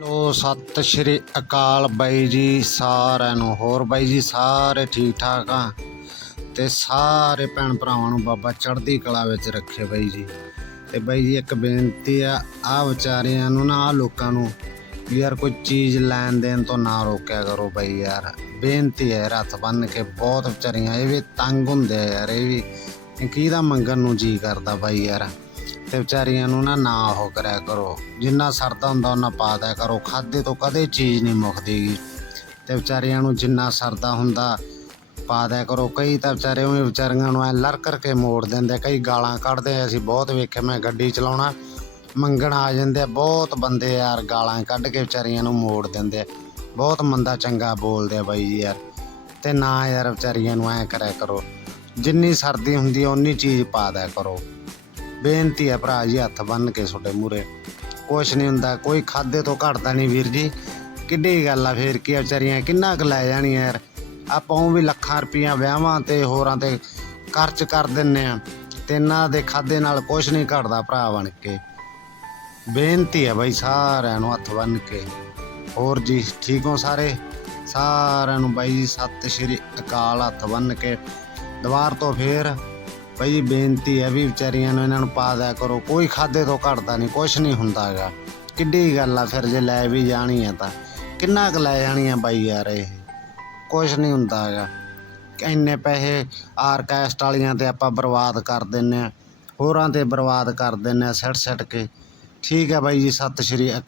ਲੋ ਸਤਿ ਸ਼੍ਰੀ ਅਕਾਲ ਬਾਈ ਜੀ ਸਾਰਿਆਂ ਨੂੰ। ਹੋਰ ਬਾਈ ਜੀ, ਸਾਰੇ ਠੀਕ ਠਾਕ ਆ? ਤੇ ਸਾਰੇ ਭੈਣ ਭਰਾਵਾਂ ਨੂੰ ਬਾਬਾ ਚੜ੍ਹਦੀ ਕਲਾ ਵਿੱਚ ਰੱਖੇ ਬਾਈ ਜੀ। ਤੇ ਬਾਈ ਜੀ, ਇੱਕ ਬੇਨਤੀ ਆ ਆ ਵਿਚਾਰਿਆਂ ਨੂੰ ਨਾ ਆ ਲੋਕਾਂ ਨੂੰ ਵੀ ਯਾਰ ਕੋਈ ਚੀਜ਼ ਲੈਣ ਦੇਣ ਤੋਂ ਨਾ ਰੋਕਿਆ ਕਰੋ ਬਾਈ ਯਾਰ। ਬੇਨਤੀ ਹੈ ਹੱਥ ਬੰਨ ਕੇ ਬਹੁਤ ਵਿਚਾਰੀਆਂ, ਇਹ ਵੀ ਤੰਗ ਹੁੰਦੇ ਆ ਯਾਰ, ਇਹ ਵੀ। ਇਹ ਕਿਹਦਾ ਮੰਗਣ ਨੂੰ ਜੀ ਕਰਦਾ ਬਾਈ ਯਾਰ? ਤੇ ਵਿਚਾਰੀਆਂ ਨੂੰ ਨਾ ਨਾ ਉਹ ਕਰਿਆ ਕਰੋ। ਜਿੰਨਾ ਸਰਦਾ ਹੁੰਦਾ, ਉਹਨਾਂ ਪਾ ਦਿਆ ਕਰੋ। ਖਾਦੇ ਤੋਂ ਕਦੇ ਚੀਜ਼ ਨਹੀਂ ਮੁੱਕਦੀਗੀ। ਤੇ ਵਿਚਾਰੀਆਂ ਨੂੰ ਜਿੰਨਾ ਸਰਦਾ ਹੁੰਦਾ, ਪਾ ਦਿਆ ਕਰੋ। ਕਈ ਤਾਂ ਵਿਚਾਰੇ ਉਹ ਵਿਚਾਰੀਆਂ ਨੂੰ ਐ ਲਰ ਕਰਕੇ ਮੋੜ ਦਿੰਦੇ, ਕਈ ਗਾਲਾਂ ਕੱਢਦੇ ਅਸੀਂ ਬਹੁਤ ਵੇਖੇ ਮੈਂ ਗੱਡੀ ਚਲਾਉਣਾ, ਮੰਗਣ ਆ ਜਾਂਦੇ ਆ। ਬਹੁਤ ਬੰਦੇ ਯਾਰ ਗਾਲਾਂ ਕੱਢ ਕੇ ਵਿਚਾਰੀਆਂ ਨੂੰ ਮੋੜ ਦਿੰਦੇ ਆ। ਬਹੁਤ ਮੰਦਾ ਚੰਗਾ ਬੋਲਦੇ ਆ ਬਾਈ ਜੀ ਯਾਰ। ਤੇ ਨਾ ਯਾਰ ਵਿਚਾਰੀਆਂ ਨੂੰ ਐ ਕਰਿਆ ਕਰੋ। ਜਿੰਨੀ ਸਰਦੀ ਹੁੰਦੀ ਆ ਉਨੀ ਚੀਜ਼ ਪਾ ਦਿਆ ਕਰੋ। ਬੇਨਤੀ ਹੈ ਭਰਾ ਜੀ, ਹੱਥ ਬੰਨ ਕੇ ਤੁਹਾਡੇ ਮੂਰੇ ਕੁਛ ਨਹੀਂ ਹੁੰਦਾ, ਕੋਈ ਖਾਦੇ ਤੋਂ ਘਟਦਾ ਨਹੀਂ ਵੀਰ ਜੀ। ਕਿੱਡੀ ਗੱਲ ਆ ਫੇਰ ਕੀ ਆ ਵਿਚਾਰੀਆਂ, ਕਿੰਨਾ ਕੁ ਲੈ ਜਾਣੀਆਂ ਯਾਰ। ਆਪਾਂ ਉਹ ਵੀ ਲੱਖਾਂ ਰੁਪਈਆ ਵਿਆਹਾਂ ਤੇ ਹੋਰਾਂ ਤੇ ਖਰਚ ਕਰ ਦਿੰਨੇ ਆ। ਤੇ ਇਹਨਾਂ ਦੇ ਖਾਦੇ ਨਾਲ ਕੁਛ ਨਹੀਂ ਘਟਦਾ ਭਰਾ ਬਣ ਕੇ। ਬੇਨਤੀ ਹੈ ਬਾਈ ਸਾਰਿਆਂ ਨੂੰ ਹੱਥ ਬੰਨ ਕੇ। ਹੋਰ ਜੀ, ਠੀਕ ਹੋ ਸਾਰੇ? ਸਾਰਿਆਂ ਨੂੰ ਬਾਈ ਜੀ, ਸਤਿ ਸ਼੍ਰੀ ਅਕਾਲ, ਹੱਥ ਬੰਨ ਕੇ। ਦੁਬਾਰ ਤੋਂ ਫੇਰ ਬਾਈ ਜੀ, ਬੇਨਤੀ ਹੈ ਵੀ ਵਿਚਾਰੀਆਂ ਨੂੰ ਇਹਨਾਂ ਨੂੰ ਪਾ ਦਿਆ ਕਰੋ। ਕੋਈ ਖਾਦੇ ਤੋਂ ਘਟਦਾ ਨਹੀਂ, ਕੁਛ ਨਹੀਂ ਹੁੰਦਾ ਹੈਗਾ। ਕਿੱਡੀ ਗੱਲ ਆ ਫਿਰ ਜੇ ਲੈ ਵੀ ਜਾਣੀ ਆ ਤਾਂ। ਕਿੰਨਾ ਕੁ ਲੈ ਜਾਣੀ ਆ ਬਾਈ ਯਾਰ ਇਹ? ਕੁਛ ਨਹੀਂ ਹੁੰਦਾ ਹੈਗਾ। ਇੰਨੇ ਪੈਸੇ ਆਰਕੈਸਟ ਵਾਲੀਆਂ ਤੇ ਆਪਾਂ ਬਰਬਾਦ ਕਰ ਦਿੰਨੇ ਆ। ਹੋਰਾਂ ਤੇ ਬਰਬਾਦ ਕਰ ਦਿੰਨੇ ਆ ਸਿੱਟ ਸਿੱਟ ਕੇ। ਠੀਕ ਹੈ ਬਾਈ ਜੀ, ਸਤਿ ਸ਼੍ਰੀ ਅਕਾਲ।